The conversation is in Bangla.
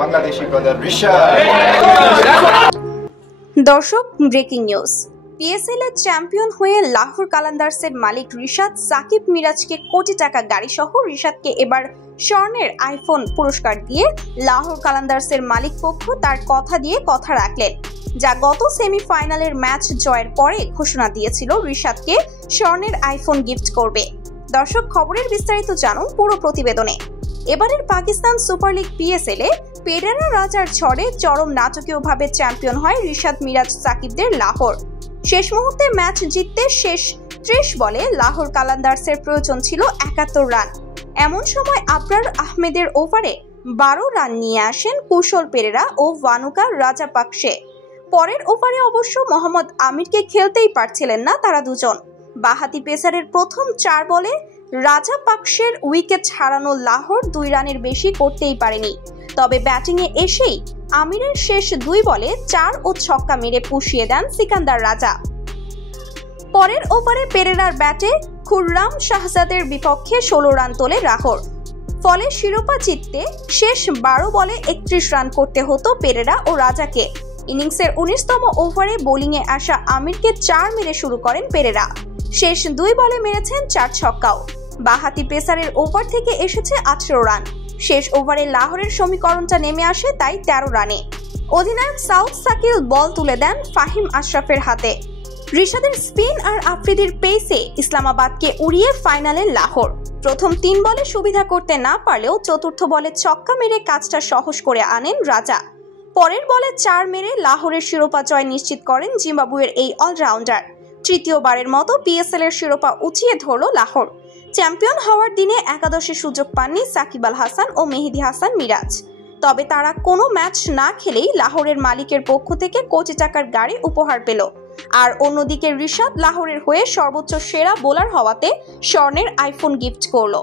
Bangladeshi brother Rishad. দর্শক, ব্রেকিং নিউজ। পিএসএল এর চ্যাম্পিয়ন হয়ে লাহোর কালান্দার্সের মালিক রিশাদ সাকিব মিরাজকে কোটি টাকা গাড়ি সহ রিশাদকে এবার স্বর্ণের আইফোন পুরস্কার দিয়ে লাহোর কালান্দার্সের মালিক পক্ষ তার কথা দিয়ে কথা রাখলেন, যা গত সেমিফাইনালের ম্যাচ জয়ের পরে ঘোষণা দিয়েছিল রিশাদকে স্বর্ণের আইফোন গিফট করবে। দর্শক, খবরের বিস্তারিত জানুন পুরো প্রতিবেদনে। এবারের পাকিস্তান সুপার লিগ পিএসএল এ পেরেরা রাজার ঝড়ে চরম নাটকীয়ভাবে চ্যাম্পিয়ন হয় রিশাদ মিরাজ সাকিবদের লাহোর। শেষ মুহূর্তে ম্যাচ জিততে শেষ 30 বলে লাহোর কালান্দার্সের প্রয়োজন ছিল 71 রান। এমন সময় আবরার আহমেদের ওভারে 12 রান নিয়ে আসেন কুশল পেরেরা ও ভানুকা রাজাপাকসে। পরের ওভারে অবশ্য মোহাম্মদ আমিরকে খেলতেই পারছিলেন না তারা দুজন। বাহাতি পেসারের প্রথম 4 বলে রাজাপাকসের উইকেট হারানো লাহোর 2 রানের বেশি করতেই পারেনি। তবে ব্যাটিংয়ে এসেই আমিরের শেষ 2 বলে 4 ও ছক্কা মেরে পুষিয়ে দেন সিকান্দার রাজা। পরের ওভারে পেরেরার ব্যাটে খুররাম শাহজাদের বিপক্ষে 16 রান তোলে লাহোর। ফলে শিরোপা জিততে শেষ 12 বলে 31 রান করতে হতো পেরেরা ও রাজাকে। ইনিংসের 19তম ওভারে বোলিংয়ে আসা আমিরকে 4 মেরে শুরু করেন পেরেরা। শেষ 2 বলে মেরেছেন 4 ছক্কাও। বাহাতি পেসারের ওভার থেকে এসেছে 18 রান। শেষ ওভারে লাহোরের সমীকরণটা নেমে আসে তাই 13 রানে। অধিনায়ক সাউথ সাকিল বল তুলে দেন ফাহিম আশরাফের হাতে। রিশাদের স্পিন আর আফ্রিদির পেসে ইসলামাবাদকে উড়িয়ে ফাইনালে লাহোর। প্রথম 3 বলে সুবিধা করতে না পারলেও চতুর্থ বলে ছক্কা মেরে কাজটা সহজ করে আনেন রাজা। পরের বলে 4 মেরে লাহোরের শিরোপা জয় নিশ্চিত করেন জিম্বাবুয়ের এই অলরাউন্ডার। তৃতীয়বারের মতো পিএসএল এর শিরোপা উঁচিয়ে ধরল লাহোর। চ্যাম্পিয়ন হওয়ার দিনে একাদশে সুযোগ পাননি সাকিব আল হাসান ও মেহেদী হাসান মিরাজ। তবে তারা কোনো ম্যাচ না খেলেই লাহোরের মালিকের পক্ষ থেকে কোটি টাকার গাড়ি উপহার পেল। আর অন্যদিকে রিশাদ লাহোরের হয়ে সর্বোচ্চ সেরা বোলার হওয়াতে স্বর্ণের আইফোন গিফট করল।